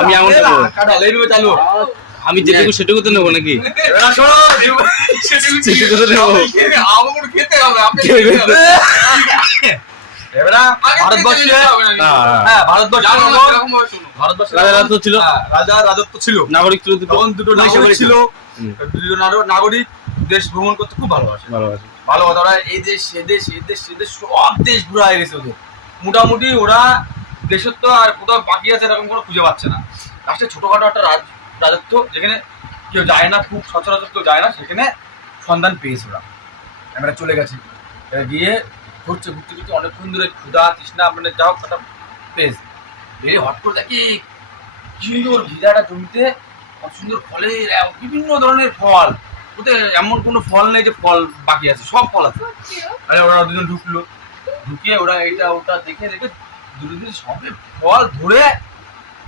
আমি এমন চালু, আমি যেটুকু সেটুকু তো নেবো নাকি? সেটুকু তো নেবো। রাজা ছিল, রাজা রাজত্ব ছিল, নাগরিক ছিল, তখন দুটো নাগরিক ছিল। দুটো নাগরিক দেশ ভ্রমণ করতে খুব ভালোবাসে। ভালো কথা, ওরা এই দেশ সে দেশ এই দেশ সে দেশ সব দেশ ঘুরে হয়ে গেছে ওদের। মোটামুটি ওরা দেশের তো আর কোথাও বাকি আছে এরকম কোনো খুঁজে পাচ্ছে না। লাস্টে ছোটখাটো একটা রাজত্ব, যেখানে কেউ যায় না, খুব সচরাচর কেউ যায় না, সেখানে সন্ধান পেয়েছে ওরা। আমরা চলে গেছি, গিয়ে ঘুরতে ঘুরতে ঘুরতে অনেকক্ষণ ধরে ক্ষুধা তৃষ্ণা মানে যাও একটা পেয়েছে। বেরিয়ে হট করে দেখি সুন্দর ঘিরাটা জমিতে কত সুন্দর ফলের বিভিন্ন ধরনের ফল। ওতে এমন কোনো ফল নেই যে ফল বাকি আছে, সব ফল আছে। আরে ওরা দুজন ঢুকলো, ঢুকিয়ে ওরা এইটা ওটা দেখে দেখে দুটো দিন সবে ফল ধরে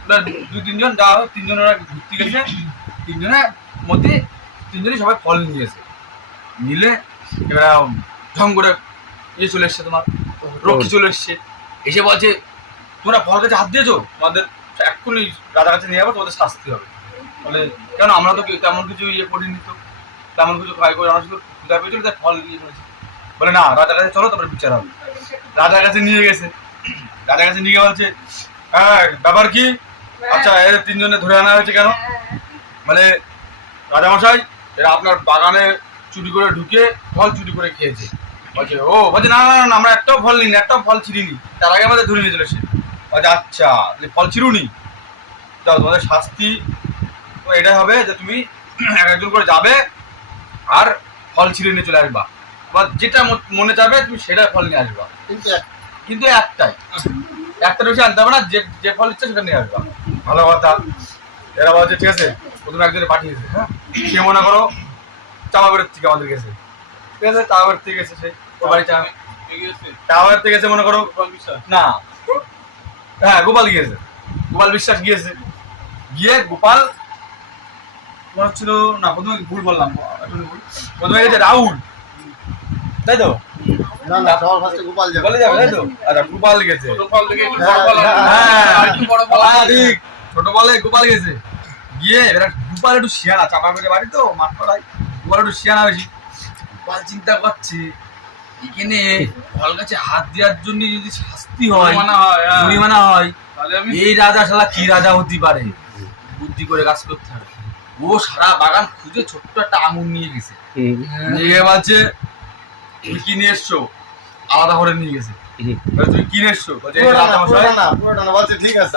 ওরা দুই তিনজন যা হবে, তিনজন ওরা ঘুরতে গেছে। তিনজনের মধ্যে তিনজনই সবাই ফল নিয়েছে, নিলে এবার ঢং করে ইয়ে চলে এসছে, তোমার রক্ষী চলে এসছে। এসে বলছে তোমরা ফল কাছে হাত দিয়েছো, তোমাদের এক্ষুনি রাজার কাছে নিয়ে যাবো, তোমাদের শাস্তি হবে। বলে কেন, আমরা তো তেমন কিছু ইয়ে করিনি, তো তেমন কিছু খাই করে আমরা শুধু ক্ষুধা পেয়েছিল তাই ফল ইয়ে করেছি। বলে না, রাজার কাছে চলো, তারপরে বিচার হবে। রাজার কাছে নিয়ে গেছে, রাজার কাছে নিয়ে গিয়ে বলছে হ্যাঁ ব্যাপার কি, আচ্ছা এর তিনজনে ধরে আনা হয়েছে কেন? মানে রাজামশাই এরা আপনার বাগানে চুরি করে ঢুকে ফল চুরি করে খেয়েছে। বলছে ও, বলছে না না না, আমরা একটাও ফল নিইনি, একটাও ফল ছিঁড়িনি, তার আগে আমাদের ধরে নিয়ে চলেছে। বলছে আচ্ছা ফল ছিঁড়ুনি, যাও তোমাদের শাস্তি এটাই হবে যে তুমি একজন করে যাবে আর ফল ছিঁড়ে নিয়ে চলে আসবা, বা যেটা মনে যাবে তুমি সেটা ফল নিয়ে আসবা, কিন্তু একটাই, একটা বেশি আনতে হবে না, যে ফল ইচ্ছে সেটা নিয়ে আসবা। ভালো কথা। এরা বলছে ঠিক আছে, প্রথমে একজনে পাঠিয়েছে, হ্যাঁ সে মনে করো চাপাবাড়ির থেকে আমাদের গেছে, ঠিক আছে, চাপাবাড়ির থেকে গেছে, সে বাড়ি চাপাবাড়ির থেকে গেছে মনে করো না, হ্যাঁ গোপাল গিয়েছে, গোপাল বিশ্বাস গিয়েছে। গিয়ে গোপাল তোমার ছিল না, প্রথমে ভুল বললাম, প্রথমে গেছে রাহুল, তাই তো? গোপাল বলে যাবে তাই তো? আচ্ছা গোপাল গেছে, ছোট বলে গোপাল গেছে। গিয়ে এবার গোপাল একটু শিয়ানা, চাপা করে বাড়ি তো মাঠ পড়ায়, গোপাল একটু শিয়ানা বেশি। গোপাল চিন্তা করছে এখানে ফল গাছে হাত দেওয়ার জন্য যদি শাস্তি হয়, জরিমানা হয়, এই রাজা শালা কি রাজা হতে পারে, বুদ্ধি করে কাজ করতে হবে। ও সারা বাগান খুঁজে ছোট্ট একটা আঙুর নিয়ে গেছে, নিয়ে বলছে তুমি কি নিয়ে এসছো, আলাদা করে নিয়ে গেছে। তুমি কি নিয়ে এসছো, ঠিক আছে।